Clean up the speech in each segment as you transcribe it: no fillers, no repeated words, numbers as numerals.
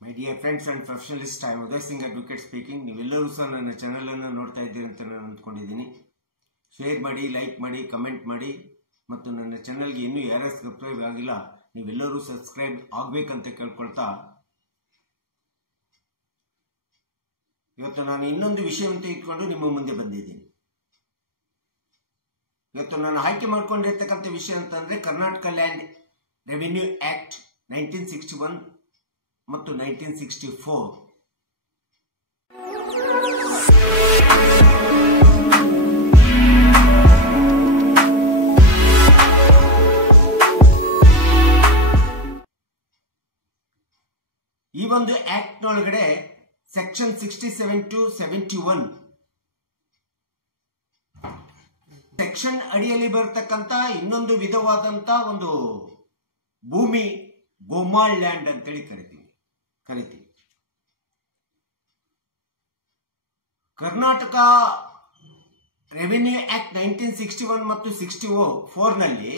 My dear friends and professionalists, I am Uday Singh Advocate speaking. ನೀವೆಲ್ಲರೂ ಸಹ ನನ್ನ channel ಅನ್ನು ನೋಡ್ತಾ ಇದ್ದೀರಿ ಅಂತ ನಾನು ಅಂದ್ಕೊಂಡಿದ್ದೀನಿ. ಶೇರ್ ಮಾಡಿ, ಲೈಕ್ ಮಾಡಿ, ಕಮೆಂಟ್ ಮಾಡಿ ಮತ್ತು ನನ್ನ ಚಾನೆಲ್ಗೆ ಇನ್ನೂ ಯಾರು ಸಬ್ಸ್ಕ್ರೈಬ್ ಆಗಿಲ್ಲ ನೀವೆಲ್ಲರೂ ಸಬ್ಸ್ಕ್ರೈಬ್ ಆಗಬೇಕಂತ ಕೇಳ್ಕೊಳ್ತಾ ಇವತ್ತು ನಾನು ಇನ್ನೊಂದು ವಿಷಯವನ್ನು ಇಟ್ಕೊಂಡು ನಿಮ್ಮ ಮುಂದೆ ಬಂದಿದ್ದೀನಿ. ಇವತ್ತು ನಾನು ಆಯ್ಕೆ ಮಾಡಿಕೊಂಡಿರ್ತಕ್ಕಂಥ ವಿಷಯ ಅಂತಂದ್ರೆ ಕರ್ನಾಟಕ ಲ್ಯಾಂಡ್ ರೆವಿನ್ಯೂ ಆಕ್ಟ್ 1961 ಮತ್ತು 1964. ಈ ಒಂದು ಆಕ್ಟ್ ನೊಳಗಡೆ ಸೆಕ್ಷನ್ 67 to 71 ಸೆಕ್ಷನ್ ಅಡಿಯಲ್ಲಿ ಬರತಕ್ಕಂತ ಇನ್ನೊಂದು ವಿಧವಾದಂತ ಒಂದು ಭೂಮಿ ಗೋಮಾಳ್ ಲ್ಯಾಂಡ್ ಅಂತೇಳಿ ಕರಿತೀವಿ. ಕರ್ನಾಟಕ ರೆವಿನ್ಯೂ ಆಕ್ಟ್ 1961 ಮತ್ತು 64 ನಲ್ಲಿ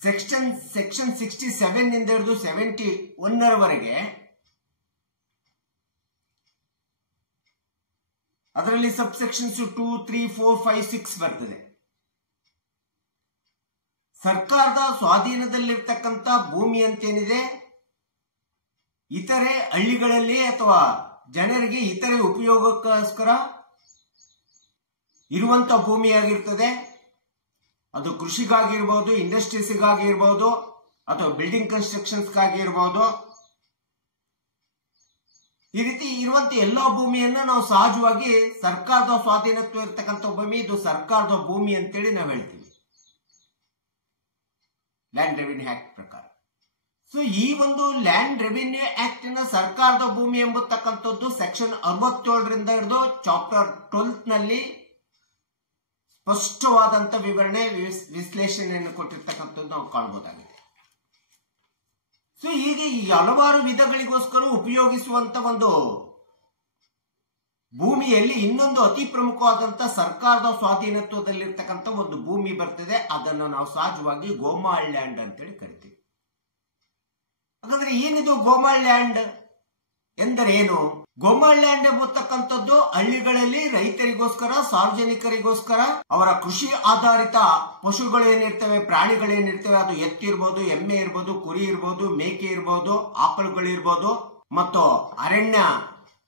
ಸೆಕ್ಷನ್ 67 ನಿಂದ ಹಿಡಿದು 71 ರವರೆಗೆ ಅದರಲ್ಲಿ ಸಬ್ಸೆಕ್ಷನ್ಸ್ 2, 3, 4, 5, 6 ಬರ್ತದೆ. ಸರ್ಕಾರದ ಸ್ವಾಧೀನದಲ್ಲಿರ್ತಕ್ಕಂಥ ಭೂಮಿ ಅಂತೇನಿದೆ ಇತರೆ ಹಳ್ಳಿಗಳಲ್ಲಿ ಅಥವಾ ಜನರಿಗೆ ಇತರೆ ಉಪಯೋಗಕ್ಕೋಸ್ಕರ ಇರುವಂತ ಭೂಮಿಯಾಗಿರ್ತದೆ. ಅದು ಕೃಷಿಗಾಗಿರ್ಬೋದು, ಇಂಡಸ್ಟ್ರೀಸ್ಗಾಗಿರ್ಬೋದು ಅಥವಾ ಬಿಲ್ಡಿಂಗ್ ಕನ್ಸ್ಟ್ರಕ್ಷನ್ಸ್ಗಾಗಿ ಇರಬಹುದು. ಈ ರೀತಿ ಇರುವಂತ ಎಲ್ಲಾ ಭೂಮಿಯನ್ನ ನಾವು ಸಹಜವಾಗಿ ಸರ್ಕಾರದ ಸ್ವಾಧೀನತ್ವ ಇರ್ತಕ್ಕಂಥ ಭೂಮಿ, ಇದು ಸರ್ಕಾರದ ಭೂಮಿ ಅಂತೇಳಿ ನಾವು ಹೇಳ್ತೀವಿ ಲ್ಯಾಂಡ್ ರೆವಿನ್ಯೂ ಆಕ್ಟ್ ಪ್ರಕಾರ. ಸೊ ಈ ಒಂದು ಲ್ಯಾಂಡ್ ರೆವಿನ್ಯೂ ಆಕ್ಟ್ ನ ಸರ್ಕಾರದ ಭೂಮಿ ಎಂಬತಕ್ಕಂಥದ್ದು ಸೆಕ್ಷನ್ 67ರಿಂದ ಹಿಡಿದು ಚಾಪ್ಟರ್ 12 ನಲ್ಲಿ ಸ್ಪಷ್ಟವಾದಂತ ವಿವರಣೆ, ವಿಶ್ಲೇಷಣೆಯನ್ನು ಕೊಟ್ಟಿರ್ತಕ್ಕಂಥದ್ದು ನಾವು ಕಾಣಬಹುದಾಗಿದೆ. ಸೊ ಹೀಗೆ ಈ ಹಲವಾರು ವಿಧಗಳಿಗೋಸ್ಕರ ಉಪಯೋಗಿಸುವಂತ ಒಂದು ಭೂಮಿಯಲ್ಲಿ ಇನ್ನೊಂದು ಅತಿ ಪ್ರಮುಖವಾದಂತ ಸರ್ಕಾರದ ಸ್ವಾಧೀನತ್ವದಲ್ಲಿರ್ತಕ್ಕಂಥ ಒಂದು ಭೂಮಿ ಬರ್ತದೆ. ಅದನ್ನು ನಾವು ಸಹಜವಾಗಿ ಗೋಮಾಳ್ ಲ್ಯಾಂಡ್ ಅಂತೇಳಿ ಕರಿತೀವಿ. ಹಾಗಾದ್ರೆ ಏನಿದು ಗೋಮಾಳ್ ಲ್ಯಾಂಡ್ ಎಂದರೆ ಏನು? ಗೋಮಾಳ್ ಲ್ಯಾಂಡ್ ಎಂಬತಕ್ಕಂಥದ್ದು ಹಳ್ಳಿಗಳಲ್ಲಿ ರೈತರಿಗೋಸ್ಕರ, ಸಾರ್ವಜನಿಕರಿಗೋಸ್ಕರ ಅವರ ಕೃಷಿ ಆಧಾರಿತ ಪಶುಗಳೇನಿರ್ತವೆ, ಪ್ರಾಣಿಗಳೇನಿರ್ತವೆ, ಅದು ಎತ್ತಿರ್ಬೋದು, ಎಮ್ಮೆ ಇರ್ಬೋದು, ಕುರಿ ಇರ್ಬೋದು, ಮೇಕೆ ಇರ್ಬೋದು, ಆಕಳುಗಳಿರ್ಬೋದು ಮತ್ತು ಅರಣ್ಯ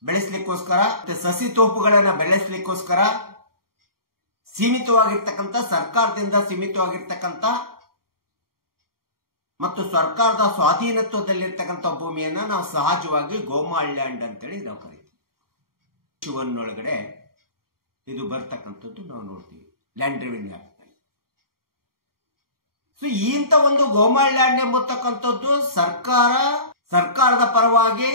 ಬೆಳೆಸಲಿಕ್ಕೋಸ್ಕರ, ಸಸಿ ತೋಪುಗಳನ್ನ ಬೆಳೆಸಲಿಕ್ಕೋಸ್ಕರ ಸೀಮಿತವಾಗಿರ್ತಕ್ಕಂಥ, ಸರ್ಕಾರದಿಂದ ಸೀಮಿತವಾಗಿರ್ತಕ್ಕಂಥ ಮತ್ತು ಸರ್ಕಾರದ ಸ್ವಾಧೀನತ್ವದಲ್ಲಿರ್ತಕ್ಕಂಥ ಭೂಮಿಯನ್ನ ನಾವು ಸಹಜವಾಗಿ ಗೋಮಾಳ್ ಲ್ಯಾಂಡ್ ಅಂತೇಳಿ ನಾವು ಕರಿತೀವಿ. ಶಿವನ್ನೊಳಗಡೆ ಇದು ಬರ್ತಕ್ಕಂಥದ್ದು ನಾವು ನೋಡ್ತೀವಿ ಲ್ಯಾಂಡ್ ರೆವಿನ್ಯೂ ಆಕ್ಟ್. ಸೊ ಇಂಥ ಒಂದು ಗೋಮಾಳ್ ಲ್ಯಾಂಡ್ ಎಂಬತಕ್ಕಂಥದ್ದು ಸರ್ಕಾರದ ಪರವಾಗಿ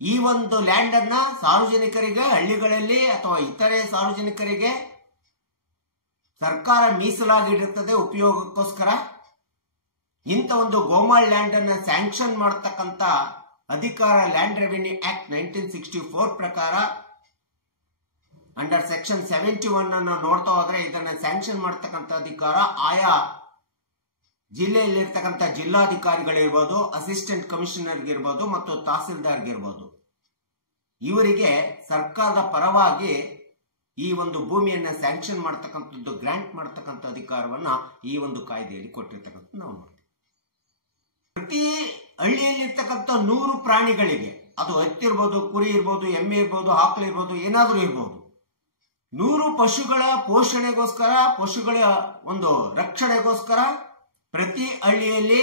ಈ ಒಂದು ಲ್ಯಾಂಡ್ ಅನ್ನ ಸಾರ್ವಜನಿಕರಿಗೆ, ಹಳ್ಳಿಗಳಲ್ಲಿ ಅಥವಾ ಇತರೆ ಸಾರ್ವಜನಿಕರಿಗೆ ಸರ್ಕಾರ ಮೀಸಲಾಗಿರುತ್ತದೆ ಉಪಯೋಗಕ್ಕೋಸ್ಕರ. ಇಂಥ ಒಂದು ಗೋಮಾಳ್ ಲ್ಯಾಂಡ್ ಅನ್ನ ಸ್ಯಾಂಕ್ಷನ್ ಮಾಡತಕ್ಕಂತ ಅಧಿಕಾರ ಲ್ಯಾಂಡ್ ರೆವಿನ್ಯೂ ಆಕ್ಟ್ 1964 ಪ್ರಕಾರ ಅಂಡರ್ ಸೆಕ್ಷನ್ 71 ಅನ್ನು ನೋಡ್ತಾ ಹೋದ್ರೆ ಇದನ್ನ ಸ್ಯಾಂಕ್ಷನ್ ಮಾಡತಕ್ಕಂತ ಅಧಿಕಾರ ಆಯಾ ಜಿಲ್ಲೆಯಲ್ಲಿರ್ತಕ್ಕಂಥ ಜಿಲ್ಲಾಧಿಕಾರಿಗಳಿರ್ಬೋದು, ಅಸಿಸ್ಟೆಂಟ್ ಕಮಿಷನರ್ಗಿರ್ಬೋದು ಮತ್ತು ತಹಸೀಲ್ದಾರ್ಗಿರ್ಬೋದು. ಇವರಿಗೆ ಸರ್ಕಾರದ ಪರವಾಗಿ ಈ ಒಂದು ಭೂಮಿಯನ್ನ ಸ್ಯಾಂಕ್ಷನ್ ಮಾಡತಕ್ಕಂಥದ್ದು, ಗ್ರಾಂಟ್ ಮಾಡತಕ್ಕಂಥ ಅಧಿಕಾರವನ್ನ ಈ ಒಂದು ಕಾಯ್ದೆಯಲ್ಲಿ ಕೊಟ್ಟಿರ್ತಕ್ಕಂಥ ನಾವು ನೋಡ್ತೀವಿ. ಪ್ರತಿ ಹಳ್ಳಿಯಲ್ಲಿರ್ತಕ್ಕಂಥ 100 ಪ್ರಾಣಿಗಳಿಗೆ, ಅದು ಎತ್ತಿರ್ಬೋದು, ಕುರಿ ಇರ್ಬೋದು, ಎಮ್ಮೆ ಇರ್ಬೋದು, ಆಕಳು ಇರ್ಬೋದು, ಏನಾದ್ರೂ ಇರ್ಬೋದು, 100 ಪಶುಗಳ ಪೋಷಣೆಗೋಸ್ಕರ, ಪಶುಗಳ ಒಂದು ರಕ್ಷಣೆಗೋಸ್ಕರ ಪ್ರತಿ ಹಳ್ಳಿಯಲ್ಲಿ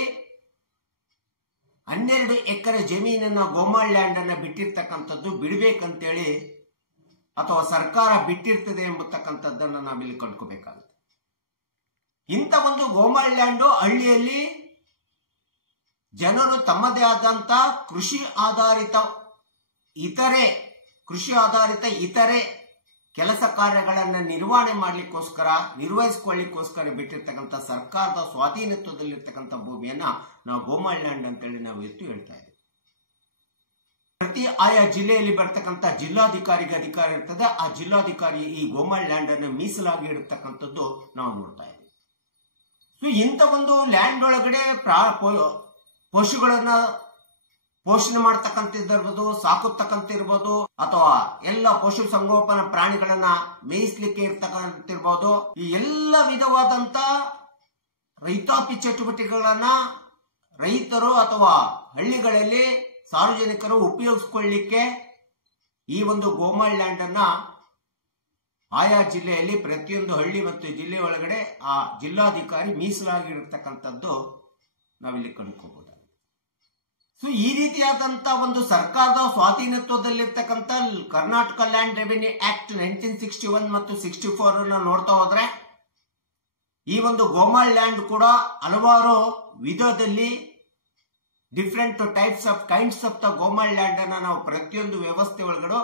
12 ಎಕರೆ ಜಮೀನನ್ನ ಗೋಮಾಳ್ ಲ್ಯಾಂಡ್ ಅನ್ನ ಬಿಟ್ಟಿರ್ತಕ್ಕಂಥದ್ದು, ಬಿಡಬೇಕಂತೇಳಿ ಅಥವಾ ಸರ್ಕಾರ ಬಿಟ್ಟಿರ್ತದೆ ಎಂಬತಕ್ಕಂಥದ್ದನ್ನ ನಾವಿಲ್ಲಿ ಕಂಡುಕೋಬೇಕಾಗುತ್ತೆ. ಇಂಥ ಒಂದು ಗೋಮಾಳ್ ಲ್ಯಾಂಡ್ ಹಳ್ಳಿಯಲ್ಲಿ ಜನರು ತಮ್ಮದೇ ಆದಂತ ಕೃಷಿ ಆಧಾರಿತ ಇತರೆ ಕೆಲಸ ಕಾರ್ಯಗಳನ್ನು ನಿರ್ವಹಿಸಿಕೊಳ್ಳಿಕ್ಕೋಸ್ಕರ ಬಿಟ್ಟಿರ್ತಕ್ಕಂಥ ಸರ್ಕಾರದ ಸ್ವಾಧೀನತ್ವದಲ್ಲಿರ್ತಕ್ಕಂಥ ಭೂಮಿಯನ್ನ ನಾವು ಗೋಮಾಳ್ ಲ್ಯಾಂಡ್ ಅಂತೇಳಿ ನಾವು ಎತ್ತು ಹೇಳ್ತಾ ಇದ್ದೀವಿ. ಪ್ರತಿ ಆಯಾ ಜಿಲ್ಲೆಯಲ್ಲಿ ಬರ್ತಕ್ಕಂಥ ಜಿಲ್ಲಾಧಿಕಾರಿಗೆ ಅಧಿಕಾರ ಇರ್ತದೆ. ಆ ಜಿಲ್ಲಾಧಿಕಾರಿ ಈ ಗೋಮಾಳ್ ಲ್ಯಾಂಡ್ ಅನ್ನು ಮೀಸಲಾಗಿ ಇಡತಕ್ಕಂಥದ್ದು ನಾವು ನೋಡ್ತಾ ಇದ್ದೀವಿ. ಸೊ ಇಂಥ ಒಂದು ಲ್ಯಾಂಡ್ ಒಳಗಡೆ ಪಶುಗಳನ್ನ ಪೋಷಣೆ ಮಾಡ್ತಕ್ಕಂತಿರ್ಬೋದು, ಸಾಕುತ್ತಕ್ಕಂತಿರ್ಬೋದು, ಅಥವಾ ಎಲ್ಲ ಪಶು ಸಂಗೋಪನಾ ಪ್ರಾಣಿಗಳನ್ನ ಮೇಯಿಸ್ಲಿಕ್ಕೆ ಇರ್ತಕ್ಕಂತಿರ್ಬೋದು, ಈ ಎಲ್ಲ ವಿಧವಾದಂತ ರೈತಾಪಿ ಚಟುವಟಿಕೆಗಳನ್ನ ರೈತರು ಅಥವಾ ಹಳ್ಳಿಗಳಲ್ಲಿ ಸಾರ್ವಜನಿಕರು ಉಪಯೋಗಿಸಿಕೊಳ್ಳಲಿಕ್ಕೆ ಈ ಒಂದು ಗೋಮಾಳ ಲ್ಯಾಂಡ್ ಅನ್ನ ಆಯಾ ಜಿಲ್ಲೆಯಲ್ಲಿ ಪ್ರತಿಯೊಂದು ಹಳ್ಳಿ ಮತ್ತು ಜಿಲ್ಲೆ ಒಳಗಡೆ ಆ ಜಿಲ್ಲಾಧಿಕಾರಿ ಮೀಸಲಾಗಿರ್ತಕ್ಕಂಥದ್ದು ನಾವಿಲ್ಲಿ ಕಂಡುಕೋಬಹುದು. ಸೊ ಈ ರೀತಿಯಾದಂತ ಒಂದು ಸರ್ಕಾರದ ಸ್ವಾಧೀನತ್ವದಲ್ಲಿರ್ತಕ್ಕಂಥ ಕರ್ನಾಟಕ ಲ್ಯಾಂಡ್ ರೆವಿನ್ಯೂ ಆಕ್ಟ್ 1961 ಮತ್ತು 64 ಅನ್ನ ನೋಡ್ತಾ ಹೋದ್ರೆ ಈ ಒಂದು ಗೋಮಾಳ ಲ್ಯಾಂಡ್ ಕೂಡ ಹಲವಾರು ವಿಧದಲ್ಲಿ different types of kinds of the ಗೋಮಾಳ ಲ್ಯಾಂಡ್ ಅನ್ನ ನಾವು ಪ್ರತಿಯೊಂದು ವ್ಯವಸ್ಥೆ ಒಳಗಡೆ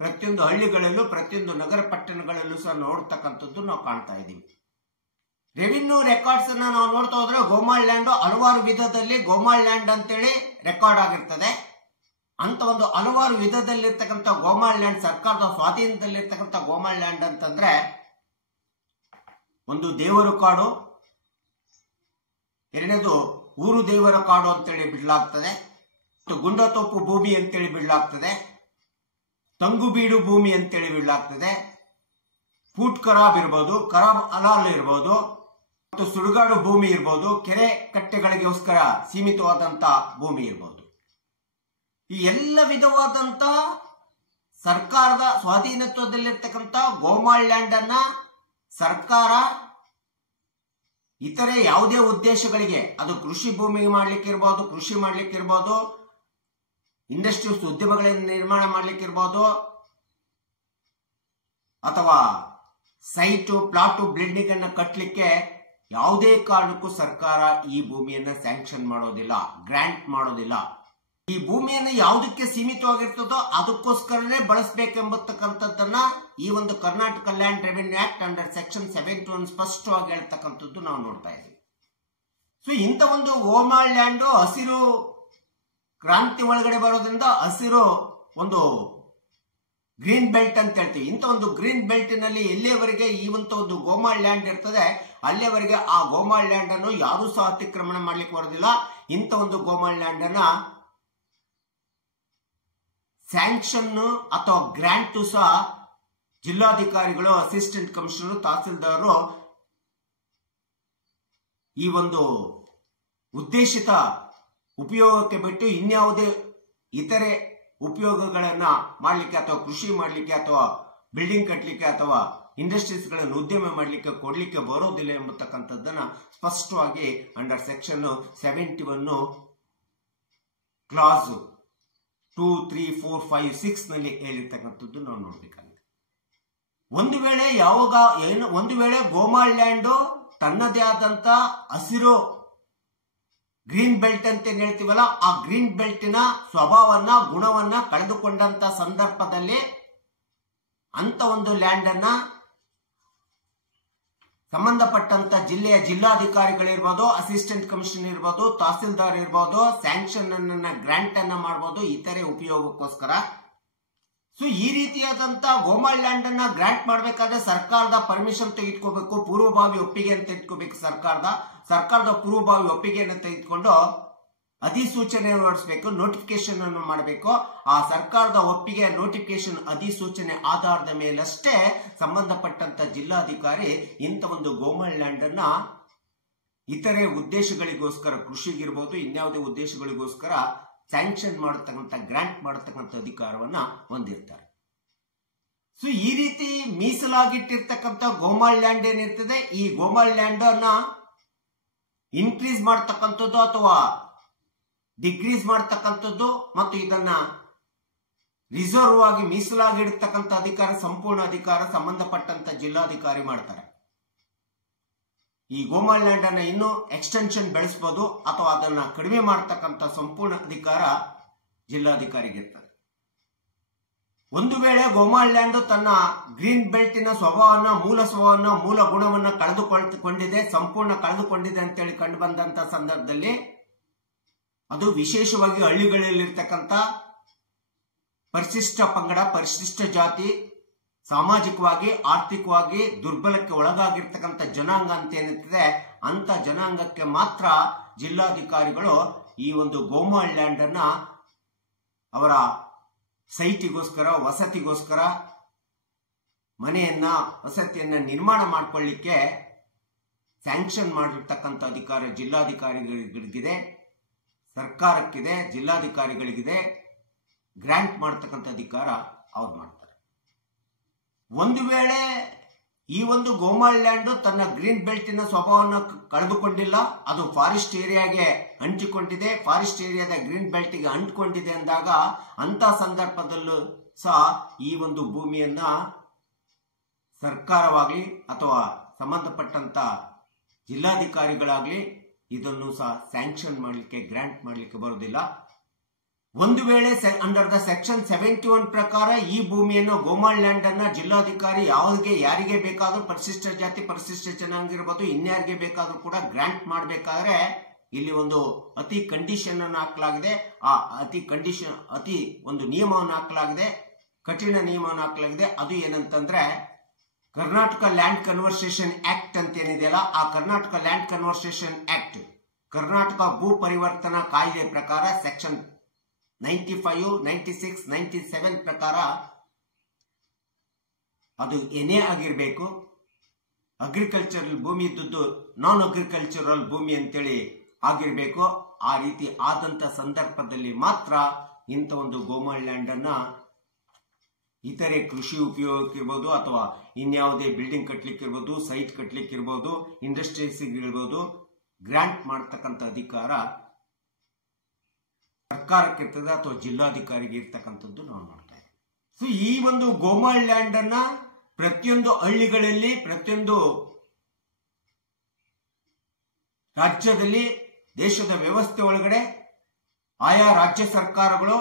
ಪ್ರತಿಯೊಂದು ಹಳ್ಳಿಗಳಲ್ಲೂ ಪ್ರತಿಯೊಂದು ನಗರ ಪಟ್ಟಣಗಳಲ್ಲೂ ಸಹ ನೋಡ್ತಕ್ಕಂಥದ್ದು ನಾವು ಕಾಣ್ತಾ ಇದ್ದೀವಿ. ರೆವಿನ್ಯೂ ರೆಕಾರ್ಡ್ಸ್ ಅನ್ನ ನಾವು ನೋಡ್ತಾ ಹೋದ್ರೆ ಗೋಮಾಳ ಲ್ಯಾಂಡ್ ಹಲವಾರು ವಿಧದಲ್ಲಿ ಗೋಮಾಳ ಲ್ಯಾಂಡ್ ಅಂತೇಳಿ ರೆಕಾರ್ಡ್ ಆಗಿರ್ತದೆ. ಅಂತ ಒಂದು ಹಲವಾರು ವಿಧದಲ್ಲಿರ್ತಕ್ಕಂಥ ಗೋಮಾಳ ಲ್ಯಾಂಡ್, ಸರ್ಕಾರದ ಸ್ವಾಧೀನದಲ್ಲಿರ್ತಕ್ಕಂಥ ಗೋಮಾಳ ಲ್ಯಾಂಡ್ ಅಂತಂದ್ರೆ ಒಂದು ದೇವರು ಕಾಡು, ಎರಡನೇದು ಊರು ದೇವರ ಕಾಡು ಅಂತೇಳಿ ಬಿಡಲಾಗ್ತದೆ, ಗುಂಡತೋಪು ಭೂಮಿ ಅಂತೇಳಿ ಬಿಡಲಾಗ್ತದೆ, ತಂಗುಬೀಡು ಭೂಮಿ ಅಂತೇಳಿ ಬಿಡಲಾಗ್ತದೆ, ಫೂಟ್ ಖರಾಬ್ ಇರ್ಬೋದು, ಖರಾಬ್ ಅಲಾಲ್ ಇರ್ಬೋದು, ಮತ್ತು ಸುಡುಗಾಡು ಭೂಮಿ ಇರ್ಬೋದು, ಕೆರೆ ಕಟ್ಟೆಗಳಿಗೋಸ್ಕರ ಸೀಮಿತವಾದಂತ ಭೂಮಿ ಇರ್ಬೋದು. ಈ ಎಲ್ಲ ವಿಧವಾದಂತ ಸರ್ಕಾರದ ಸ್ವಾಧೀನತ್ವದಲ್ಲಿರ್ತಕ್ಕಂಥ ಗೋಮಾಳ ಲ್ಯಾಂಡ್ ಅನ್ನ ಸರ್ಕಾರ ಇತರೆ ಯಾವುದೇ ಉದ್ದೇಶಗಳಿಗೆ, ಅದು ಕೃಷಿ ಭೂಮಿಗೆ ಮಾಡ್ಲಿಕ್ಕೆ ಇರ್ಬೋದು, ಕೃಷಿ ಮಾಡ್ಲಿಕ್ಕೆ ಇರ್ಬೋದು, ಇಂಡಸ್ಟ್ರೀಸ್ ಉದ್ಯಮಗಳನ್ನು ನಿರ್ಮಾಣ ಮಾಡ್ಲಿಕ್ಕೆ ಇರ್ಬೋದು, ಅಥವಾ ಸೈಟು ಪ್ಲಾಟು ಬಿಲ್ಡಿಂಗ್ ಅನ್ನ ಕಟ್ಟಲಿಕ್ಕೆ ಯಾವುದೇ ಕಾರಣಕ್ಕೂ ಸರ್ಕಾರ ಈ ಭೂಮಿಯನ್ನ ಸ್ಯಾಂಕ್ಷನ್ ಮಾಡೋದಿಲ್ಲ, ಗ್ರಾಂಟ್ ಮಾಡೋದಿಲ್ಲ. ಈ ಭೂಮಿಯನ್ನು ಯಾವುದಕ್ಕೆ ಸೀಮಿತವಾಗಿರ್ತದೋ ಅದಕ್ಕೋಸ್ಕರನೇ ಬಳಸಬೇಕೆಂಬತಕ್ಕಂಥದ್ದನ್ನ ಈ ಒಂದು Karnataka land revenue act under section 71 ಸ್ಪಷ್ಟವಾಗಿ ಹೇಳ್ತಕ್ಕಂಥದ್ದು ನಾವು ನೋಡ್ತಾ ಇದ್ದೀವಿ. ಸೊ ಇಂಥ ಒಂದು ಗೋಮಾಳ ಲ್ಯಾಂಡ್ ಹಸಿರು ಕ್ರಾಂತಿ ಒಳಗಡೆ ಬರೋದ್ರಿಂದ ಹಸಿರು ಒಂದು ಗ್ರೀನ್ ಬೆಲ್ಟ್ ಅಂತ ಹೇಳ್ತೀವಿ. ಇಂಥ ಒಂದು ಗ್ರೀನ್ ಬೆಲ್ಟ್ ನಲ್ಲಿ ಎಲ್ಲಿಯವರೆಗೆ ಈ ಒಂದು ಗೋಮಾಳ ಲ್ಯಾಂಡ್ ಇರ್ತದೆ ಅಲ್ಲಿಯವರೆಗೆ ಆ ಗೋಮಾಳ ಲ್ಯಾಂಡ್ ಅನ್ನು ಯಾರೂ ಸಹ ಅತಿಕ್ರಮಣ ಮಾಡ್ಲಿಕ್ಕೆ ಬರೋದಿಲ್ಲ. ಇಂಥ ಒಂದು ಗೋಮಾಳ ಲ್ಯಾಂಡ್ ಅನ್ನ ಸ್ಯಾಂಕ್ಷನ್ ಅಥವಾ ಗ್ರಾಂಟ್ ಸಹ ಜಿಲ್ಲಾಧಿಕಾರಿಗಳು, ಅಸಿಸ್ಟೆಂಟ್ ಕಮಿಷನರ್, ತಹಸೀಲ್ದಾರರು ಈ ಒಂದು ಉದ್ದೇಶಿತ ಉಪಯೋಗಕ್ಕೆ ಬಿಟ್ಟು ಇನ್ಯಾವುದೇ ಇತರೆ ಉಪಯೋಗಗಳನ್ನ ಮಾಡಲಿಕ್ಕೆ ಅಥವಾ ಕೃಷಿ ಮಾಡಲಿಕ್ಕೆ ಅಥವಾ ಬಿಲ್ಡಿಂಗ್ ಕಟ್ಟಲಿಕ್ಕೆ ಅಥವಾ ಇಂಡಸ್ಟ್ರೀಸ್ಗಳನ್ನು ಉದ್ಯಮ ಮಾಡಲಿಕ್ಕೆ ಕೊಡ್ಲಿಕ್ಕೆ ಬರೋದಿಲ್ಲ ಎಂಬತಕ್ಕಂಥದ್ದನ್ನ ಸ್ಪಷ್ಟವಾಗಿ ಅಂಡರ್ ಸೆಕ್ಷನ್ 71 ಕ್ಲಾಸ್ 2, 3, 4, 5, 6 ನಲ್ಲಿ ಹೇಳಿರ್ತಕ್ಕಂಥದ್ದು ನಾವು ನೋಡ್ಬೇಕಾಗಿದೆ. ಒಂದು ವೇಳೆ ಗೋಮಾಳ ಲ್ಯಾಂಡ್ ತನ್ನದೇ ಆದಂತ ಹಸಿರು ಗ್ರೀನ್ ಬೆಲ್ಟ್ ಅಂತ ಏನ್ ಹೇಳ್ತೀವಲ್ಲ, ಆ ಗ್ರೀನ್ ಬೆಲ್ಟಿನ ಸ್ವಭಾವವನ್ನ ಗುಣವನ್ನ ಕಳೆದುಕೊಂಡಂತ ಸಂದರ್ಭದಲ್ಲಿ ಅಂತ ಒಂದು ಲ್ಯಾಂಡ್ ಅನ್ನ ಸಂಬಂಧಪಟ್ಟಂತ ಜಿಲ್ಲೆಯ ಜಿಲ್ಲಾಧಿಕಾರಿಗಳಿರ್ಬೋದು, ಅಸಿಸ್ಟೆಂಟ್ ಕಮಿಷನರ್ ಇರ್ಬೋದು, ತಹಸೀಲ್ದಾರ್ ಇರ್ಬೋದು, ಸ್ಯಾಂಕ್ಷನ್ ಅನ್ನ ಗ್ರಾಂಟ್ ಅನ್ನ ಮಾಡಬಹುದು ಇತರೆ ಉಪಯೋಗಕ್ಕೋಸ್ಕರ. ಸೊ ಈ ರೀತಿಯಾದಂತ ಗೋಮಾಳ ಲ್ಯಾಂಡ್ ಅನ್ನ ಗ್ರಾಂಟ್ ಮಾಡಬೇಕಾದ್ರೆ ಸರ್ಕಾರದ ಪರ್ಮಿಷನ್ ತೆಗೆದುಕೋಬೇಕು, ಪೂರ್ವಭಾವಿ ಒಪ್ಪಿಗೆ ಅಂತ ತೆಗೆದುಕೋಬೇಕು. ಸರ್ಕಾರದ ಪೂರ್ವಭಾವಿ ಒಪ್ಪಿಗೆಯನ್ನು ತೆಗೆದುಕೊಂಡು ಅಧಿಸೂಚನೆ ಹೊರಡಿಸಬೇಕು, ನೋಟಿಫಿಕೇಶನ್ ಅನ್ನು ಮಾಡಬೇಕು. ಆ ಸರ್ಕಾರದ ಒಪ್ಪಿಗೆ ನೋಟಿಫಿಕೇಶನ್ ಅಧಿಸೂಚನೆ ಆಧಾರದ ಮೇಲಷ್ಟೇ ಸಂಬಂಧಪಟ್ಟಂತ ಜಿಲ್ಲಾಧಿಕಾರಿ ಇಂಥ ಒಂದು ಗೋಮಾಳ ಲ್ಯಾಂಡ್ ಅನ್ನ ಇತರೆ ಉದ್ದೇಶಗಳಿಗೋಸ್ಕರ, ಕೃಷಿಗಿರ್ಬೋದು ಇನ್ಯಾವುದೇ ಉದ್ದೇಶಗಳಿಗೋಸ್ಕರ ಸ್ಯಾಂಕ್ಷನ್ ಮಾಡತಕ್ಕಂಥ, ಗ್ರಾಂಟ್ ಮಾಡತಕ್ಕಂಥ ಅಧಿಕಾರವನ್ನ ಹೊಂದಿರ್ತಾರೆ. ಸೊ ಈ ರೀತಿ ಮೀಸಲಾಗಿಟ್ಟಿರ್ತಕ್ಕಂಥ ಗೋಮಾಳ ಲ್ಯಾಂಡ್ ಏನಿರ್ತದೆ, ಈ ಗೋಮಾಳ ಲ್ಯಾಂಡ್ ಅನ್ನ ಇನ್ಕ್ರೀಸ್ ಮಾಡತಕ್ಕಂಥದ್ದು ಅಥವಾ ಡಿಕ್ರೀಸ್ ಮಾಡತಕ್ಕಂಥದ್ದು ಮತ್ತು ಇದನ್ನ ರಿಸರ್ವ್ ಆಗಿ ಮೀಸಲಾಗಿಡತಕ್ಕಂಥ ಅಧಿಕಾರ, ಸಂಪೂರ್ಣ ಅಧಿಕಾರ ಸಂಬಂಧಪಟ್ಟಂತ ಜಿಲ್ಲಾಧಿಕಾರಿ ಮಾಡ್ತಾರೆ. ಈ ಗೋಮಾಳ ಲ್ಯಾಂಡ್ ಅನ್ನ ಇನ್ನೂ ಎಕ್ಸ್ಟೆನ್ಷನ್ ಬೆಳೆಸಬಹುದು ಅಥವಾ ಅದನ್ನ ಕಡಿಮೆ ಮಾಡತಕ್ಕಂಥ ಸಂಪೂರ್ಣ ಅಧಿಕಾರ ಜಿಲ್ಲಾಧಿಕಾರಿಗಿರ್ತದೆ. ಒಂದು ವೇಳೆ ಗೋಮಾಳ ಲ್ಯಾಂಡ್ ತನ್ನ ಗ್ರೀನ್ ಬೆಲ್ಟಿನ ಸ್ವಭಾವವನ್ನ, ಮೂಲ ಸ್ವಭಾವವನ್ನು, ಮೂಲ ಗುಣವನ್ನ ಕಳೆದುಕೊಂಡಿದೆ, ಸಂಪೂರ್ಣ ಕಳೆದುಕೊಂಡಿದೆ ಅಂತೇಳಿ ಕಂಡು ಬಂದಂತ ಸಂದರ್ಭದಲ್ಲಿ ಅದು ವಿಶೇಷವಾಗಿ ಹಳ್ಳಿಗಳಲ್ಲಿರ್ತಕ್ಕಂಥ ಪರಿಶಿಷ್ಟ ಪಂಗಡ, ಪರಿಶಿಷ್ಟ ಜಾತಿ, ಸಾಮಾಜಿಕವಾಗಿ ಆರ್ಥಿಕವಾಗಿ ದುರ್ಬಲಕ್ಕೆ ಒಳಗಾಗಿರ್ತಕ್ಕಂಥ ಜನಾಂಗ ಅಂತ ಏನಿರ್ತದೆ ಅಂತ ಜನಾಂಗಕ್ಕೆ ಮಾತ್ರ ಜಿಲ್ಲಾಧಿಕಾರಿಗಳು ಈ ಒಂದು ಗೋಮಾಳ ಲ್ಯಾಂಡ್ ಅನ್ನ ಅವರ ಸೈಟಿಗೋಸ್ಕರ ವಸತಿಗೋಸ್ಕರ ವಸತಿಯನ್ನ ನಿರ್ಮಾಣ ಮಾಡಿಕೊಳ್ಳಿಕ್ಕೆ ಸ್ಯಾಂಕ್ಷನ್ ಮಾಡಿರ್ತಕ್ಕಂಥ ಅಧಿಕಾರ ಜಿಲ್ಲಾಧಿಕಾರಿಗಳಿಗಿದೆ, ಸರ್ಕಾರಕ್ಕಿದೆ, ಜಿಲ್ಲಾಧಿಕಾರಿಗಳಿಗಿದೆ. ಗ್ರಾಂಟ್ ಮಾಡತಕ್ಕಂಥ ಅಧಿಕಾರ ಅವ್ರು ಮಾಡ್ತಾರೆ. ಒಂದು ವೇಳೆ ಈ ಒಂದು ಗೋಮಾಳ ಲ್ಯಾಂಡ್ ತನ್ನ ಗ್ರೀನ್ ಬೆಲ್ಟಿನ ಸ್ವಭಾವವನ್ನು ಕಳೆದುಕೊಂಡಿಲ್ಲ, ಅದು ಫಾರೆಸ್ಟ್ ಏರಿಯಾಗೆ ಅಂಟಿಕೊಂಡಿದೆ, ಫಾರೆಸ್ಟ್ ಏರಿಯಾದ ಗ್ರೀನ್ ಬೆಲ್ಟ್ಗೆ ಅಂಟಿಕೊಂಡಿದೆ ಅಂದಾಗ ಅಂತ ಸಂದರ್ಭದಲ್ಲೂ ಸಹ ಈ ಒಂದು ಭೂಮಿಯನ್ನ ಸರ್ಕಾರವಾಗಲಿ ಅಥವಾ ಸಂಬಂಧಪಟ್ಟಂತ ಜಿಲ್ಲಾಧಿಕಾರಿಗಳಾಗಲಿ ಇದನ್ನು ಸಹ ಸ್ಯಾಂಕ್ಷನ್ ಮಾಡಲಿಕ್ಕೆ, ಗ್ರಾಂಟ್ ಮಾಡಲಿಕ್ಕೆ ಬರುವುದಿಲ್ಲ. ಒಂದು ವೇಳೆ ಅಂಡರ್ ದ ಸೆಕ್ಷನ್ 71 ಪ್ರಕಾರ ಈ ಭೂಮಿಯನ್ನು ಗೋಮಾಳ ಲ್ಯಾಂಡ್ ಅನ್ನ ಜಿಲ್ಲಾಧಿಕಾರಿ ಯಾರಿಗೆ ಬೇಕಾದ್ರೂ ಪರಿಶಿಷ್ಟ ಜಾತಿ ಪರಿಶಿಷ್ಟ ಜನಾಂಗ ಇರಬಹುದು, ಇನ್ಯಾರಿಗೆ ಬೇಕಾದ್ರೂ ಕೂಡ ಗ್ರಾಂಟ್ ಮಾಡಬೇಕಾದ್ರೆ ಇಲ್ಲಿ ಒಂದು ಅತಿ ಕಂಡೀಷನ್ ಅನ್ನು ಹಾಕಲಾಗಿದೆ. ಆ ಅತಿ ಒಂದು ನಿಯಮವನ್ನು ಹಾಕಲಾಗಿದೆ, ಕಠಿಣ ನಿಯಮವನ್ನು ಹಾಕಲಾಗಿದೆ. ಅದು ಏನಂತಂದ್ರೆ ಕರ್ನಾಟಕ ಲ್ಯಾಂಡ್ ಕನ್ವರ್ಸೇಷನ್ ಆಕ್ಟ್ ಅಂತ ಏನಿದೆಯಲ್ಲ, ಆ Karnataka land conversation act, Karnataka ಭೂ ಪರಿವರ್ತನಾ ಕಾಯ್ದೆ ಪ್ರಕಾರ ಸೆಕ್ಷನ್ 95, 96, 97 ಪ್ರಕಾರ ಅದು ಏನೇ ಆಗಿರಬೇಕು, ಅಗ್ರಿಕಲ್ಚರಲ್ ಭೂಮಿ ಇದ್ದದ್ದು ನಾನ್ ಅಗ್ರಿಕಲ್ಚರಲ್ ಭೂಮಿ ಅಂತೇಳಿ ಆಗಿರಬೇಕು. ಆ ರೀತಿ ಆದಂತ ಸಂದರ್ಭದಲ್ಲಿ ಮಾತ್ರ ಇಂಥ ಒಂದು ಗೋಮಾಳ ಲ್ಯಾಂಡ್ ಅನ್ನ ಇತರೆ ಕೃಷಿ ಉಪಯೋಗಕ್ಕಿರ್ಬೋದು ಅಥವಾ ಇನ್ಯಾವುದೇ ಬಿಲ್ಡಿಂಗ್ ಕಟ್ಲಿಕ್ಕೆ ಇರ್ಬೋದು, ಸೈಟ್ ಕಟ್ಲಿಕ್ಕೆ ಇರ್ಬೋದು, ಇಂಡಸ್ಟ್ರೀಸ್ ಇರ್ಬೋದು, ಗ್ರಾಂಟ್ ಮಾಡತಕ್ಕಂಥ ಅಧಿಕಾರ ಸರ್ಕಾರಕ್ಕೆ ಇರ್ತದೆ ಅಥವಾ ಜಿಲ್ಲಾಧಿಕಾರಿಗೆ ಇರ್ತಕ್ಕಂಥದ್ದು ನಾವು ನೋಡ್ತಾ ಇದ್ದೀವಿ. ಸೊ ಈ ಒಂದು ಗೋಮಾಳ ಲ್ಯಾಂಡ್ ಅನ್ನ ಪ್ರತಿಯೊಂದು ಹಳ್ಳಿಗಳಲ್ಲಿ, ಪ್ರತಿಯೊಂದು ರಾಜ್ಯದಲ್ಲಿ, ದೇಶದ ವ್ಯವಸ್ಥೆ ಒಳಗಡೆ ಆಯಾ ರಾಜ್ಯ ಸರ್ಕಾರಗಳು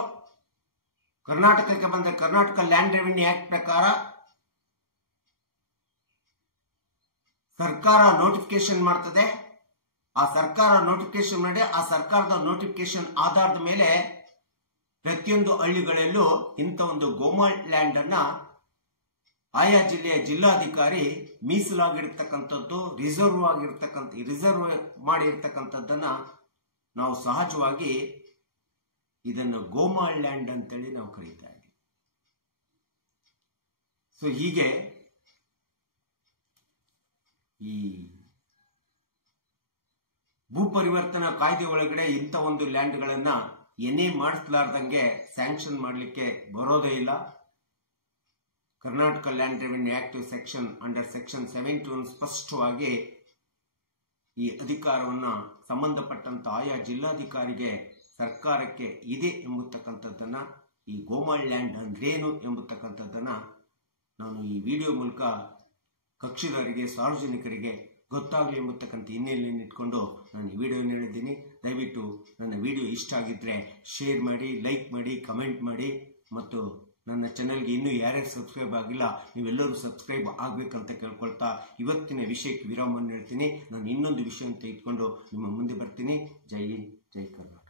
ಕರ್ನಾಟಕಕ್ಕೆ ಬಂದ ಕರ್ನಾಟಕ ಲ್ಯಾಂಡ್ ರೆವಿನ್ಯೂ ಆಕ್ಟ್ ಪ್ರಕಾರ ಸರ್ಕಾರ ನೋಟಿಫಿಕೇಶನ್ ಮಾಡ್ತದೆ. ಆ ಸರ್ಕಾರ ನೋಟಿಫಿಕೇಶನ್ ಮಾಡಿ ಆ ಸರ್ಕಾರದ ನೋಟಿಫಿಕೇಶನ್ ಆಧಾರದ ಮೇಲೆ ಪ್ರತಿಯೊಂದು ಹಳ್ಳಿಗಳಲ್ಲೂ ಇಂಥ ಒಂದು ಗೋಮಾಳ ಲ್ಯಾಂಡ್ ಅನ್ನ ಆಯಾ ಜಿಲ್ಲೆಯ ಜಿಲ್ಲಾಧಿಕಾರಿ ಮೀಸಲಾಗಿರ್ತಕ್ಕಂಥದ್ದು, ರಿಸರ್ವ್ ಮಾಡಿರ್ತಕ್ಕಂಥದ್ದನ್ನ ನಾವು ಸಹಜವಾಗಿ ಇದನ್ನು ಗೋಮಾಳ ಲ್ಯಾಂಡ್ ಅಂತೇಳಿ ನಾವು ಕರೀತಾ ಇದ್ದೀವಿ. ಸೊ ಹೀಗೆ ಈ ಭೂ ಪರಿವರ್ತನಾ ಕಾಯ್ದೆ ಒಳಗಡೆ ಇಂಥ ಒಂದು ಲ್ಯಾಂಡ್ಗಳನ್ನ ಏನೇ ಮಾಡಿಸಲಾರ್ದಂಗೆ ಸ್ಯಾಂಕ್ಷನ್ ಮಾಡಲಿಕ್ಕೆ ಬರೋದೇ ಇಲ್ಲ. Karnataka land revenue act under section 71 ಸ್ಪಷ್ಟವಾಗಿ ಈ ಅಧಿಕಾರವನ್ನ ಸಂಬಂಧಪಟ್ಟಂತ ಆಯಾ ಜಿಲ್ಲಾಧಿಕಾರಿಗೆ, ಸರ್ಕಾರಕ್ಕೆ ಇದೆ ಎಂಬತಕ್ಕಂಥದ್ದನ್ನ, ಈ ಗೋಮಾಳ ಲ್ಯಾಂಡ್ ಅಂದ್ರೇನು ಎಂಬತಕ್ಕಂಥದ್ದನ್ನ ನಾನು ಈ ವಿಡಿಯೋ ಮೂಲಕ ಕಕ್ಷಿದಾರರಿಗೆ, ಸಾರ್ವಜನಿಕರಿಗೆ ಗೊತ್ತಾಗಲಿ ಎಂಬತಕ್ಕಂಥ ಹಿನ್ನೆಲೆಯನ್ನು ಇಟ್ಕೊಂಡು ನಾನು ಈ ವಿಡಿಯೋನ ಹೇಳಿದ್ದೀನಿ. ದಯವಿಟ್ಟು ನನ್ನ ವಿಡಿಯೋ ಇಷ್ಟ ಆಗಿದ್ರೆ ಶೇರ್ ಮಾಡಿ, ಲೈಕ್ ಮಾಡಿ, ಕಮೆಂಟ್ ಮಾಡಿ, ಮತ್ತು ನನ್ನ ಚಾನೆಲ್ಗೆ ಇನ್ನೂ ಯಾರ್ಯಾರು ಸಬ್ಸ್ಕ್ರೈಬ್ ಆಗಿಲ್ಲ ನೀವೆಲ್ಲರೂ ಸಬ್ಸ್ಕ್ರೈಬ್ ಆಗಬೇಕಂತ ಕೇಳ್ಕೊಳ್ತಾ ಇವತ್ತಿನ ವಿಷಯಕ್ಕೆ ವಿರಾಮವನ್ನು ಹೇಳ್ತೀನಿ. ನಾನು ಇನ್ನೊಂದು ವಿಷಯ ಅಂತ ಇಟ್ಕೊಂಡು ನಿಮ್ಮ ಮುಂದೆ ಬರ್ತೀನಿ. ಜೈ ಹಿಂದ್, ಜೈ ಕರ್ನಾಟಕ.